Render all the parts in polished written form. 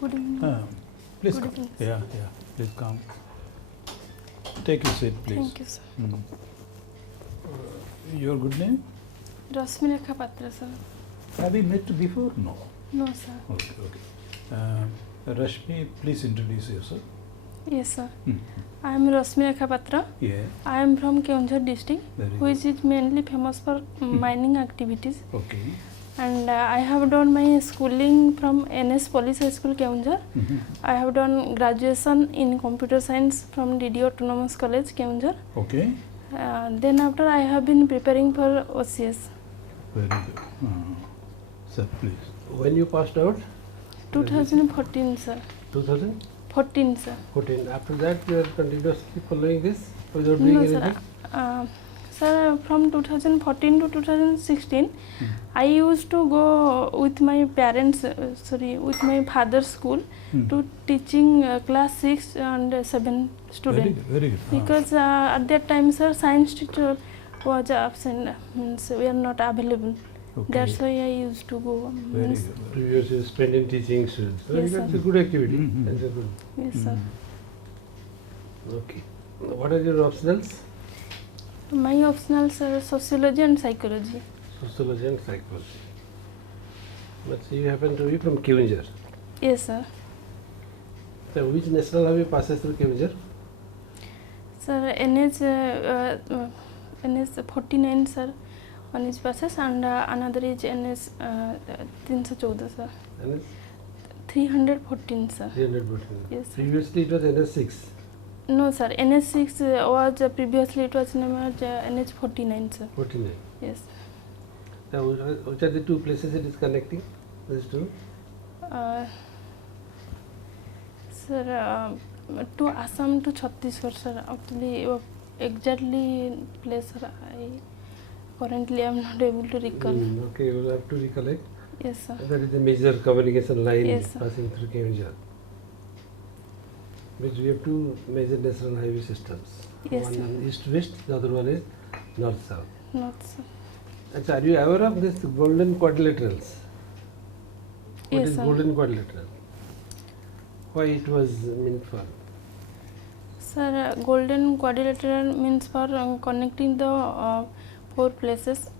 Good evening. Please Good come. evening, Yeah, please come. Take your seat, please. Thank you, sir. Your good name? Rashmi Rekha Patra, sir. Have we met before? No. No, sir. Okay. Rashmi, please introduce yourself. Yes, sir. I am Rashmi Rekha Patra. Yeah. I am from Keonjhar district, Very which is mainly famous for mining activities. Okay. And I have done my schooling from NS Police High School, Keonjhar. I have done graduation in computer science from DD Autonomous College, Keonjhar. Okay. Then after I have been preparing for OCS. Very good. Sir, please. When you passed out? 2014, sir. 2014. 14, sir. After that, you are continuously following this without doing No, anything? sir. Sir, from 2014 to 2016, I used to go with my parents, with my father's school to teaching class 6 and 7 students. Very good. Because at that time, sir, science teacher was absent, means we are not available. Okay. That's why I used to go. Very means- good. Previous you spent in teaching students. Yes, That's sir. a good activity. That's a good. Yes, sir. Okay. What are your optionals? My optionals are sociology and psychology. Sociology and psychology. But you happen to be from Keonjhar. Yes, sir. So which national highway passes through Keonjhar? Sir, NS 49, sir. One is passes and another is NS 314, sir. NS 314, sir. 314. Yes, sir. Previously it was NS 6. No, sir. NS 6 was previously it was named NH 49, sir. 49. Yes. Now, which are the two places it is connecting? These two? Sir, to Assam to Chhattisgarh, sir. Actually, exactly place, sir. Currently, I am not able to recall. Okay, you will have to recollect. Yes, sir. That is the major communication line Yes, sir. passing through Keonjhar. Which we have two major national highway systems. Yes, One sir. is east-west, the other one is north-south. Not, sir. And so are you aware of this golden quadrilaterals? What Yes, is sir. golden quadrilateral? Why it was meant for? Sir, golden quadrilateral means for connecting the 4 places.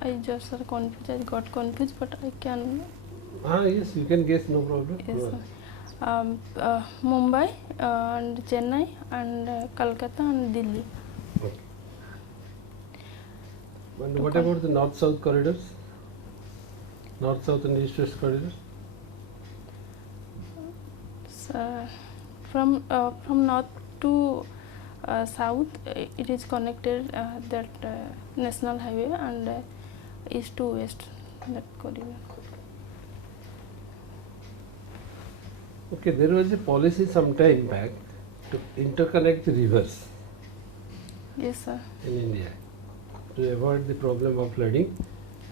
I just got confused, but I can. Yes, you can guess, no problem. Yes, Go sir. on. Mumbai and Chennai and Kolkata and Delhi. Okay. And what about the north-south corridors? North-south and east-west corridors? So, from north to south, it is connected that national highway, and east to west that corridor. Okay, there was a policy some time back to interconnect the rivers Yes, sir. in India to avoid the problem of flooding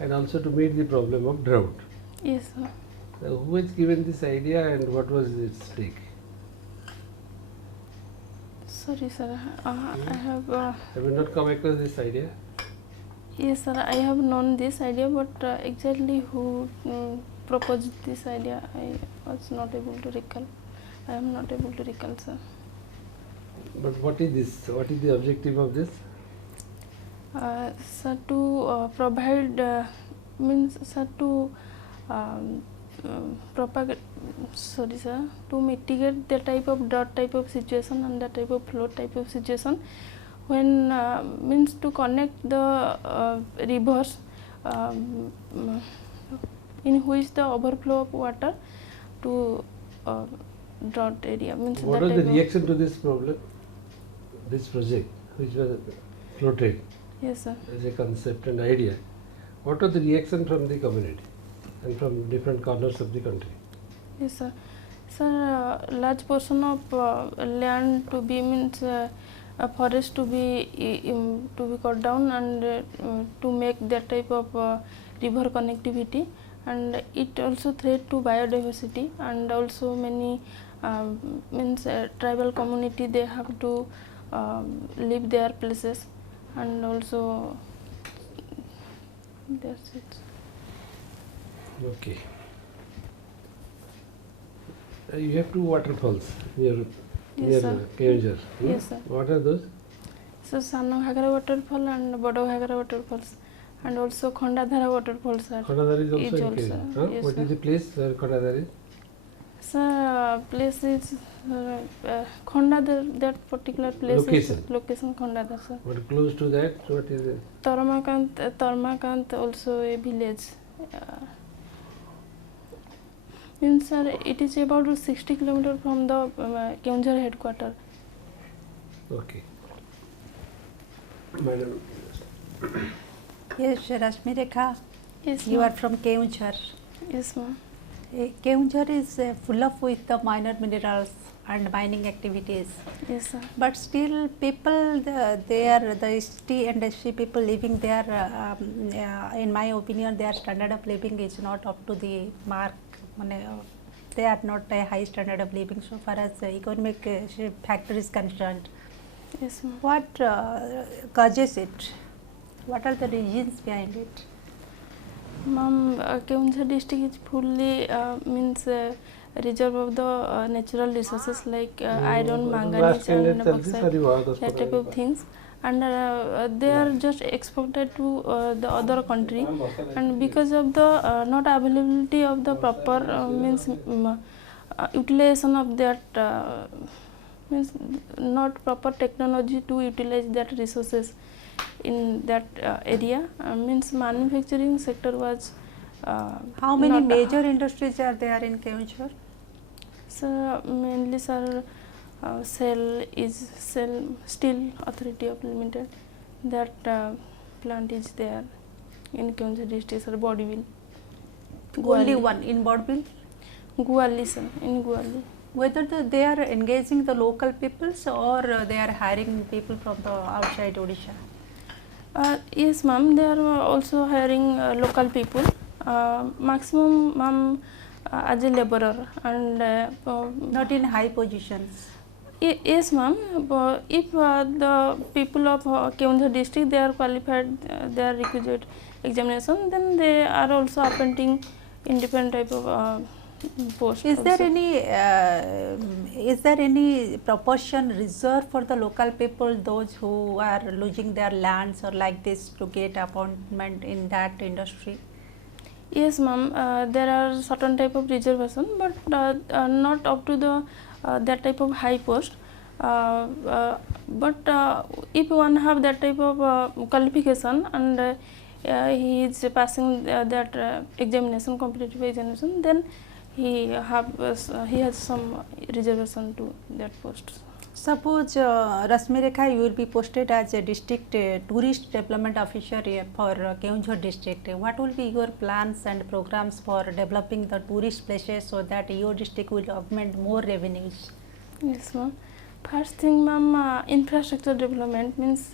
and also to meet the problem of drought. Yes, sir. So who has given this idea and what was its stake? Sorry, sir. I have. Have you not come across this idea? Yes, sir. I have known this idea, but exactly who proposed this idea, I was not able to recall. I am not able to recall, sir. But what is this? What is the objective of this? Sir, to provide means, sir, to propagate. Sorry, sir. To mitigate the type of drought type of situation and the type of flood type of situation, when means to connect the rivers in which the overflow of water to drought area. Means What that was the type of- reaction to this problem, this project, which was floated Yes, sir. as a concept and idea? What was the reaction from the community and from different corners of the country? Yes, sir. Sir, large portion of land to be means a forest to be cut down and to make that type of river connectivity, and it also threat to biodiversity, and also many means tribal community, they have to leave their places, and also that's it. Okay. You have two waterfalls near Yes, sir. Keonjhar. Yes, sir. What are those? So Sano Ghagara waterfall and Bodo Ghagara waterfalls, and also Khondadhara waterfalls are. Khodadhar is also Is in also, Keonjhar. Huh? yes, What sir. is the place where Khodadhar is? Sir, place is Khondadhar. That particular place Location. is location Khondadhar, sir. But close to that, what is it? Tarmakant also a village. Means sir, it is about 60 kilometers from the Keonjhar headquarter. Okay. Madam. Yes, Rashmi, Rekha, Yes, you ma'am. are from Keonjhar. Yes, ma'am. Keonjhar is full of with the minor minerals and mining activities. Yes, sir. But still, people there, the ST and SC people living there, in my opinion, their standard of living is not up to the mark. They are not a high standard of living so far as economic factor is concerned. Yes, ma'am. What causes it? What are the reasons behind it? Ma'am, Keonjhar district is fully means reserve of the natural resources like iron, manganese, and bauxite, that type of things. And they are just exported to the other country, and because of the not availability of the proper means utilization of that means not proper technology to utilize that resources in that area, means manufacturing sector was How many not- major industries are there in Keonjhar? Sir, mainly sir, Cell Steel Authority of Limited. That plant is there in Keonjhar district, sir. Bodyville. Only one in Bodbil. Guwahati, sir, in Guwahati. Whether they are engaging the local peoples or they are hiring people from the outside Odisha. Yes, ma'am. They are also hiring local people. Maximum, ma'am, as a laborer and Not in high positions. yes, ma'am. But if the people of Keonjhar district they are qualified, they are requisite examination, then they are also appointing in different type of post. Is there also. any proportion reserved for the local people, those who are losing their lands or like this, to get appointment in that industry? Yes, ma'am. There are certain type of reservation, but not up to the that type of high post. But if one have that type of qualification and he is passing that examination, competitive examination, then he has some reservation to that post. Suppose Rashmi, Rekha, you will be posted as a district tourist development officer for Keonjhar district. What will be your plans and programs for developing the tourist places so that your district will augment more revenues? Yes, ma'am. First thing, ma'am, infrastructure development means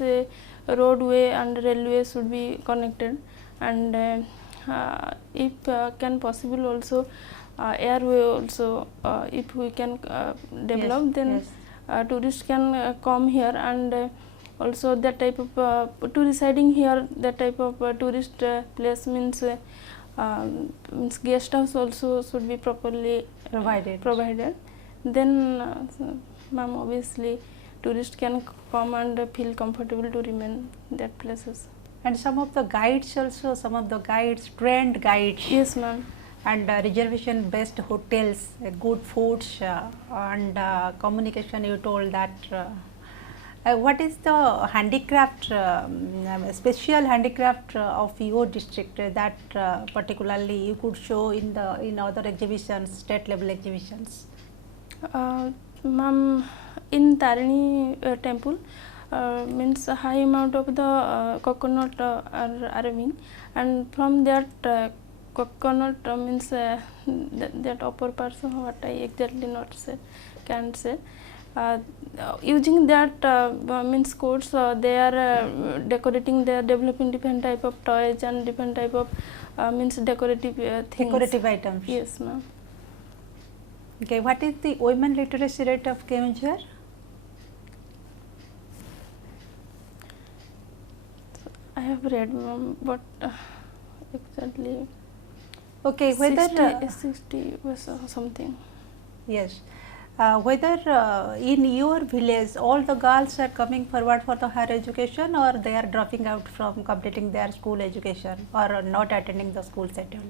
roadway and railway should be connected, and if can possible also airway also if we can develop, Yes, then yes. Tourists can come here, and also that type of to residing here, that type of tourist place means guest house also should be properly provided. Then ma'am, obviously tourists can come and feel comfortable to remain that places. And some of the guides also, trained guides. Yes, ma'am. And reservation based hotels, good foods and communication. You told that what is the handicraft, special handicraft of your district that particularly you could show in other exhibitions, state level exhibitions? Ma'am, in Tarini temple means a high amount of the coconut are arriving, and from that coconut means that upper parts of what I exactly not say, can't say. Using that means codes, they are decorating, they are developing different type of toys and different type of means decorative things. Decorative items. Yes, ma'am. Okay, what is the women literacy rate of Keonjhar? I have read, ma'am, but exactly Okay, whether 60 was something. yes, whether in your village all the girls are coming forward for the higher education, or they are dropping out from completing their school education or not attending the school schedule.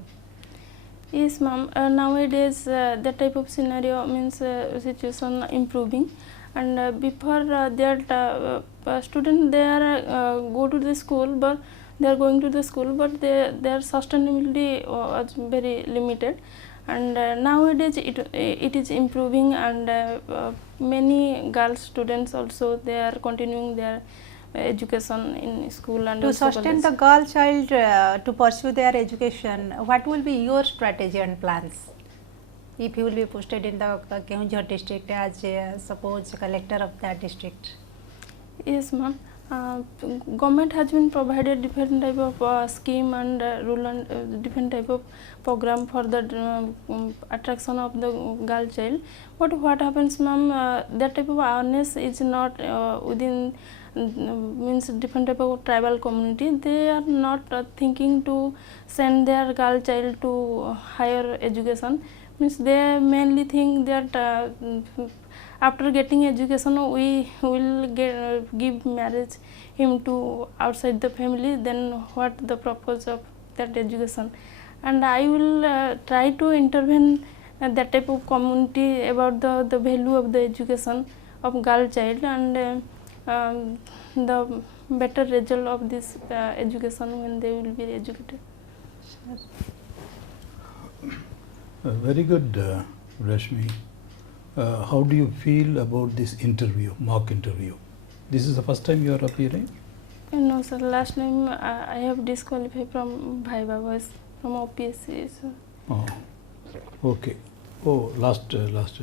Yes, ma'am. Nowadays, that type of scenario means situation improving, and before their student they are go to the school, but they are going to the school, but their sustainability was very limited, and nowadays it is improving, and many girl students also they are continuing their education in school and To also sustain college. the girl child to pursue their education, what will be your strategy and plans? If you will be posted in the Keonjhar district as suppose collector of that district. Yes, ma'am. Government has been provided different type of scheme and rule and different type of program for the attraction of the girl child. But what happens, ma'am? That type of awareness is not within means different type of tribal community. They are not thinking to send their girl child to higher education. Means they mainly think that after getting education we will give marriage him to outside the family, then what the purpose of that education. And I will try to intervene that type of community about the value of the education of girl child, and the better result of this education when they will be educated. Very good, Rashmi. How do you feel about this interview, mock interview? This is the first time you are appearing? No, sir. Last time I have disqualified from Viva was from OPSC. So Oh, okay. Oh, last. last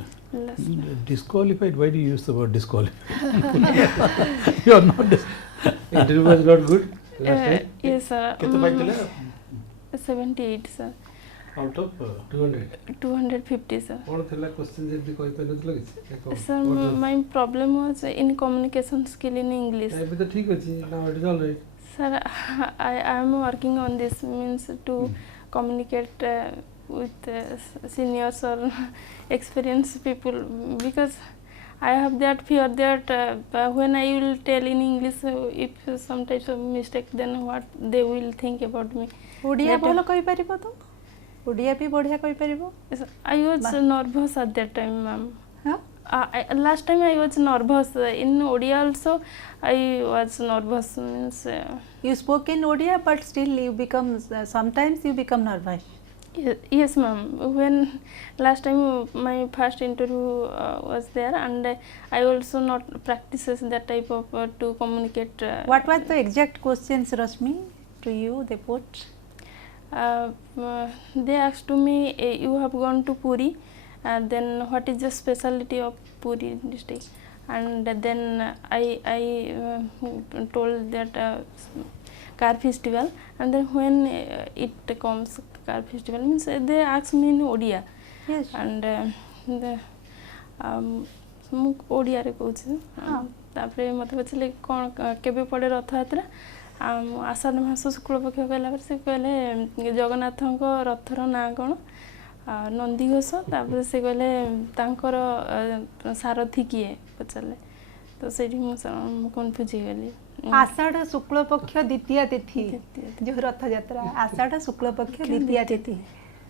Disqualified. Why do you use the word disqualified? You are not. Interview was not good last time. yes, sir. कितने पाई चले? 78, sir. Out of 200. 250, sir. कौन थिला question जेंति कहि पाइनथलो कि Sir, my problem was in communication skill in English. ଏବେ ତ ଠିକ ଅଛି now it is all right. Sir, I am working on this, means to communicate with seniors or experienced people, because I have that fear that when I will tell in English, if some types of mistake, then what they will think about me. Odia Later. बोलो कहि परिबो तो ओडिया भी बढ़िया कहि परिबो. Yes, I was nervous at that time, ma'am. हाँ Last time I was nervous. In Odia also, I was nervous. Means, you spoke in Odia, but still you become sometimes you become nervous. yes, ma'am. When last time my first interview was there, and I also not practices that type of to communicate. What was the exact questions, Rashmi, to you they put? They asked to me, you have gone to Puri, then what is the specialty of Puri district? And then I told that car festival, and then when it comes car festival, means they asked me in Odia. Yes. And ମୁଁ ଓଡ଼ିଆରେ କହୁଛି। ତାପରେ ମୋତେ ପଚାରିଲେ କ'ଣ କେବେ ପଡ଼େ ରଥଯାତ୍ରା? ଆଷାଢ଼ ମାସ ଶୁକ୍ଳପକ୍ଷ କହିଲା ପରେ ସେ କହିଲେ ଜଗନ୍ନାଥଙ୍କ ରଥର ନାଁ କ'ଣ? ନନ୍ଦିଘୋଷ। ତାପରେ ସେ କହିଲେ ତାଙ୍କର ସାରଥୀ କିଏ ପଚାରିଲେ, ତ ସେଇଠି ମୁଁ କନଫ୍ୟୁଜ୍ ହେଇଗଲି। आषाढ़ शुक्ल पक्ष द्वितीय तिथि जो रथ यात्रा आषाढ़ शुक्ल पक्ष द्वितीय तिथि।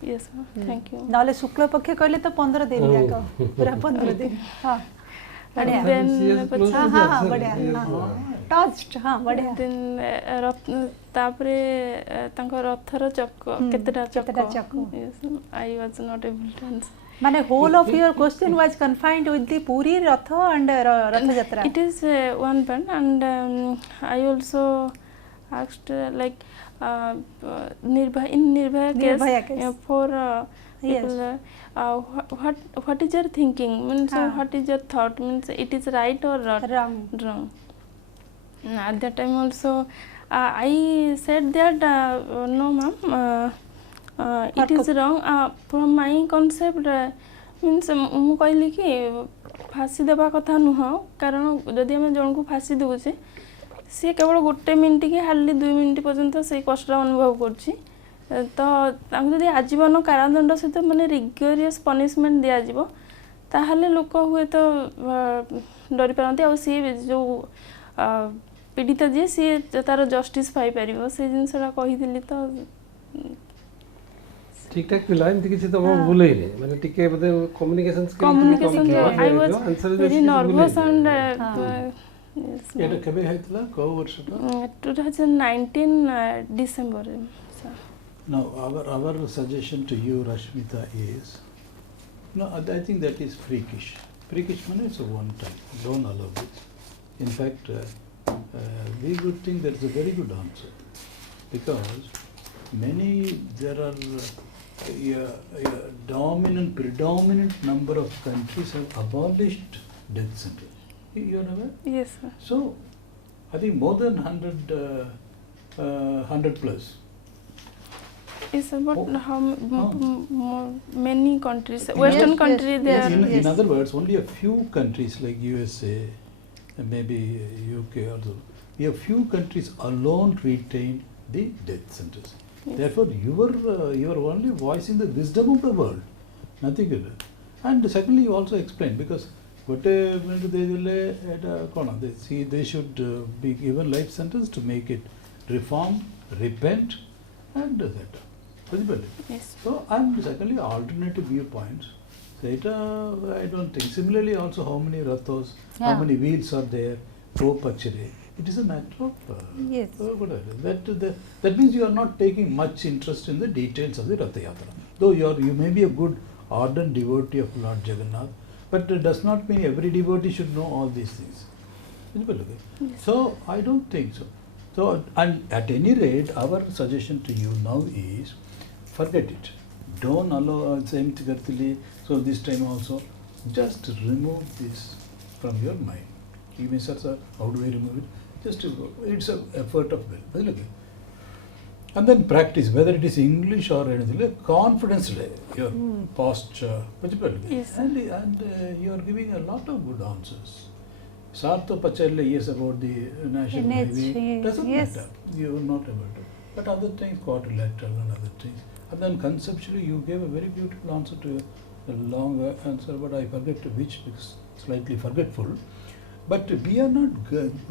Yes thank you. नले शुक्ल पक्ष कहले तो 15 दिन जाक पूरा 15 दिन। हां बढ़िया। हां हां बढ़िया। टच्ड हां बढ़िया। देन तापरे तांको रथर चक्क केतेटा चक्क। Yes I was not able to answer. माने whole of your question was confined with the Puri Rath and Rath Jatra. It is one point, and I also asked like Nirbhaya, in Nirbhaya case, for people, what is your thinking? Means what is your thought? Means it is right or wrong? At that time also I said that no ma'am. It is wrong from my concept. Means ମୁଁ କହିଲି କି फाँसी देवा कथा नुह, कारण जदि आम जन को फाँसी दूचे सी केवल गोटे मिनिट कि हार्डली 2 मिनिट पर्यंत से कष्ट अनुभव कर ତ ତାଙ୍କୁ ଯଦି ଆଜୀବନ କାରାଦଣ୍ଡ ସହିତ ମାନେ ରିଗରିୟସ୍ ପନିଶମେଣ୍ଟ ଦିଆଯିବ ତାହେଲେ ଲୋକ ହୁଏତ ଡରି ପାରନ୍ତି ଆଉ ସିଏ ଯେଉଁ ପୀଡ଼ିତା ଯିଏ ସିଏ ତାର ଜଷ୍ଟିସ୍ ପାଇପାରିବ ସେ ଜିନିଷଟା କହିଥିଲି ତ ଠିକ୍ ଠାକ୍ ଥିଲା ଏମିତି କିଛି ତମ ଭୁଲେଇଲେ ମାନେ ଟିକେ ବୋଧେ communication communication I was very nervous and ଏଇଟା କେବେ ହେଇଥିଲା କୋଉ ବର୍ଷଟା 2019 December sir. Now our suggestion to you Rashmita is no I think that is freakish means it's a one time don't allow this in fact we would think that is a very good answer because there are predominant number of countries have abolished death sentence. You are aware? Yes sir. So, I think more than 100 plus. Yes sir, but Oh. how Oh. many countries western Yes, country yes, they yes. are In other words, only a few countries like USA, and maybe UK also, we have few countries alone retain the death sentence. Yes. Therefore, you are only voicing the wisdom of the world, nothing else. And secondly, you also explain because they should be given life sentence to make it reform, repent, and that. yes So, and secondly, alternative viewpoints. So, I don't think. Similarly, also how many rathos, how Yeah. many wheels are there, rope actually. It is a matter of Yes. that means you are not taking much interest in the details of the Ratha Yatra. Though you may be a good ardent devotee of Lord Jagannath, but it does not mean every devotee should know all these things. Yes. So I don't think so. So and at any rate, our suggestion to you now is forget it. Don't allow same Tigartili. So this time also, just remove this from your mind. You may say, sir, how do I remove it? Just it's an effort of will. And then practice, whether it is English or anything, like confidence, your posture, Yes, sir. and you are giving a lot of good answers. Sartha Pachelle, yes, about the national highway, doesn't yes. matter. You are not able to. But other things, quadrilateral and other things. And then conceptually, you gave a very beautiful answer to a long answer, but I forget which because slightly forgetful. But we are not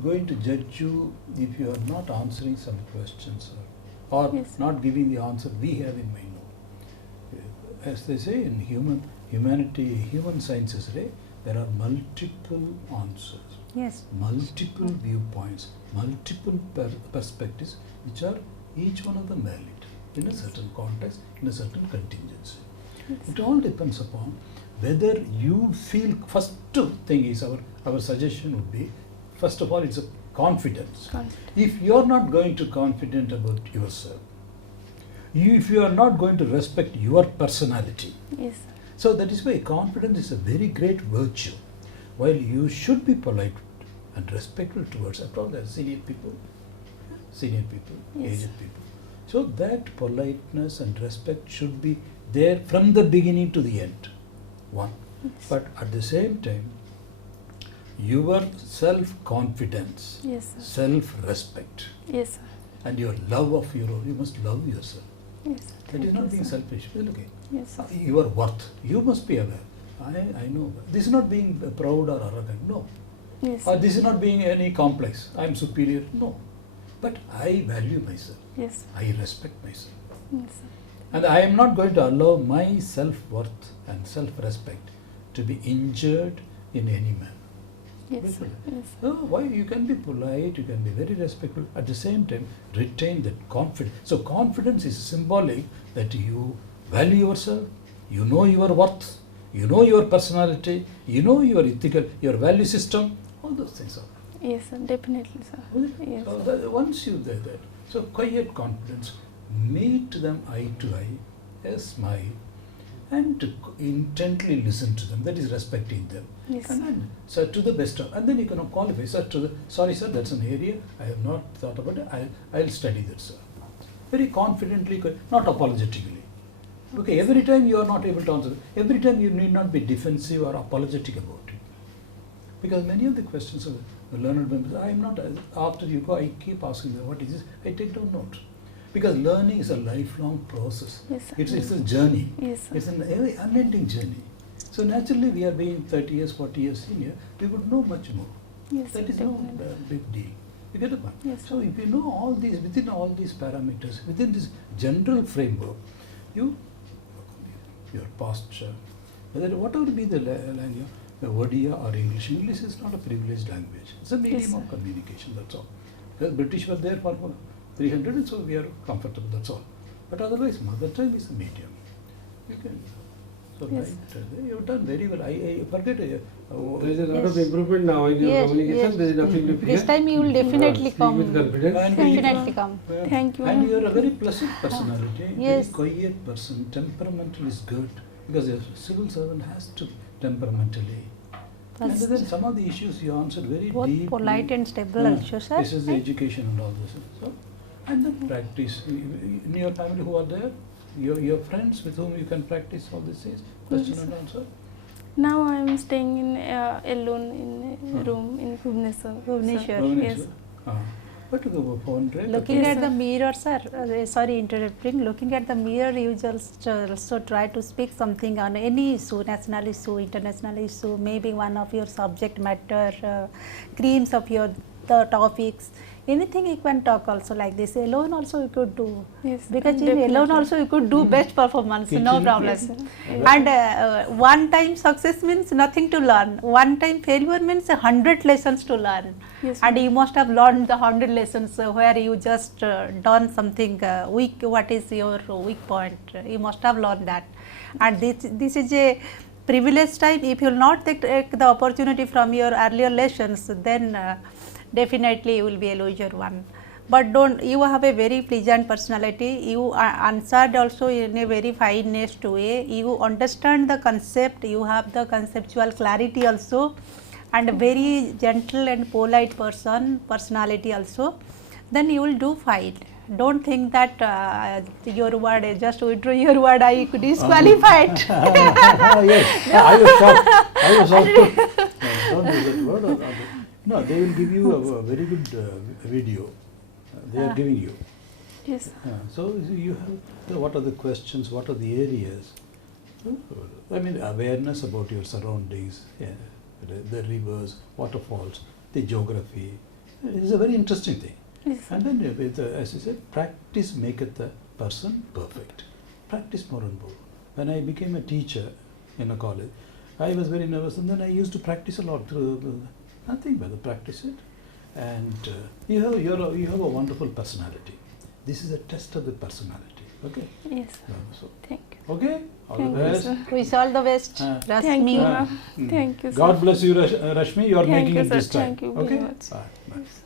going to judge you if you are not answering some questions or Yes. not giving the answer we have in mind. As they say in human sciences, there are multiple answers, Yes. multiple viewpoints, multiple perspectives, which are each one of them valid in a certain context, in a certain contingency. It all depends upon whether you feel. First thing is our suggestion would be, first of all, it's a confidence. If you are not going to confident about yourself, if you are not going to respect your personality, Yes. so that is why confidence is a very great virtue. While you should be polite and respectful towards, after all, they are senior people, Yes. aged people. So that politeness and respect should be there from the beginning to the end. One. Yes. But at the same time, your self-confidence, Yes, sir. self-respect, Yes, sir. and your love of your own, you must love yourself. Yes, sir. That Thank is not you, being sir. selfish. Well, okay. Yes, sir. Your worth, you must be aware. I know. This is not being proud or arrogant. No. Yes, Or sir. this is not being any complex. I am superior. No. But I value myself. Yes, sir. I respect myself. Yes, sir. And I am not going to allow my self-worth and self-respect to be injured in any manner. Yes, sir. Yes, sir. So why you can be polite, you can be very respectful, at the same time retain that confidence. So confidence is symbolic that you value yourself, you know your worth, you know your personality, you know your ethical, your value system, all those things are. Yes, sir. Definitely, sir. Yes, So sir. once you do that, so quiet confidence, meet them eye to eye, a smile, and to intently listen to them. That is respecting them. Yes, And sir. then, sir, to the best of, and then you can qualify, sir, sorry, sir, that's an area I have not thought about it. I'll study that, sir. Very confidently, not apologetically. Okay, every time you are not able to answer, every time you need not be defensive or apologetic about it. Because many of the questions of the learned members, I am not, after you go, I keep asking them, what is this? I take down note. because learning is a lifelong process. Yes, sir. It's a journey. Yes, sir. It's an unending journey. So naturally, we are being 30 years, 40 years senior, we would know much more. Yes, That sir, is no definitely. big deal. You get the point? Yes, So if you know all these, within all these parameters, within this general framework, your posture, whatever be the language, Odia or English. English is not a privileged language. It's a medium sir. of communication, that's all. The British were there for 300 and so we are comfortable, that's all. But otherwise, mother tongue is a medium. You can. So Yes. right, you've done very well. I forget. There is a lot of Yes. improvement now in your Yes, communication. yes. There is nothing to fear. This time you will definitely Speak come. with confidence. And Definitely come. Thank you. And you are a very pleasant personality, Yes. very quiet person, temperamental is good, because a civil servant has to temperamentally. And That's then some of the issues you answered very both deeply. polite and stable also, sir. This is the right? education and all this. So, and then practice. In your family who are there, your friends with whom you can practice all these things, question Yes. and answer. Now I am staying in alone in a room in Bhubaneswar. Bhubaneswar. sir. Yes. Yes. But to go phone, right? Looking Yes, at sir. the mirror, sir, sorry interrupting, looking at the mirror, you just also try to speak something on any issue, national issue, international issue, maybe one of your subject matter, creams of your the topics, anything you can talk also like this. Alone also you could do. Yes, Because in definitely. alone also you could do best performance, no Kitchen- problem. Yes, sir. And one time success means nothing to learn. One time failure means 100 lessons to learn. Yes, And ma'am. you must have learned the 100 lessons where you just done something weak. What is your weak point? You must have learned that. And this is a privileged time. If you will not take the opportunity from your earlier lessons, then definitely you will be a loser one. But don't, you have a very pleasant personality. You answered also in a very finest way. You understand the concept. You have the conceptual clarity also, and a very gentle and polite personality also. Then you will do fine. Don't think that your word, just withdraw your word, I could disqualified. Yes, I was shocked. I was shocked too. Don't do that word. No, they will give you a very good video. They are giving you. Yes. So you have what are the questions, what are the areas? I mean, awareness about your surroundings, the rivers, waterfalls, the geography. It is a very interesting thing. Yes. And then, as you said, practice maketh the person perfect. Practice more and more. When I became a teacher in a college, I was very nervous, and then I used to practice a lot through nothing but practice it. And you have a wonderful personality. This is a test of the personality. Okay. Yes. So, Thank you. okay. All Thank the you, best. sir. Wish all the best. Thank you, Rashmi. ma'am. Thank you, sir. God bless you, Rashmi. You are Thank making you, it sir. this time. Thank you very Okay. much. Bye. Bye. Yes.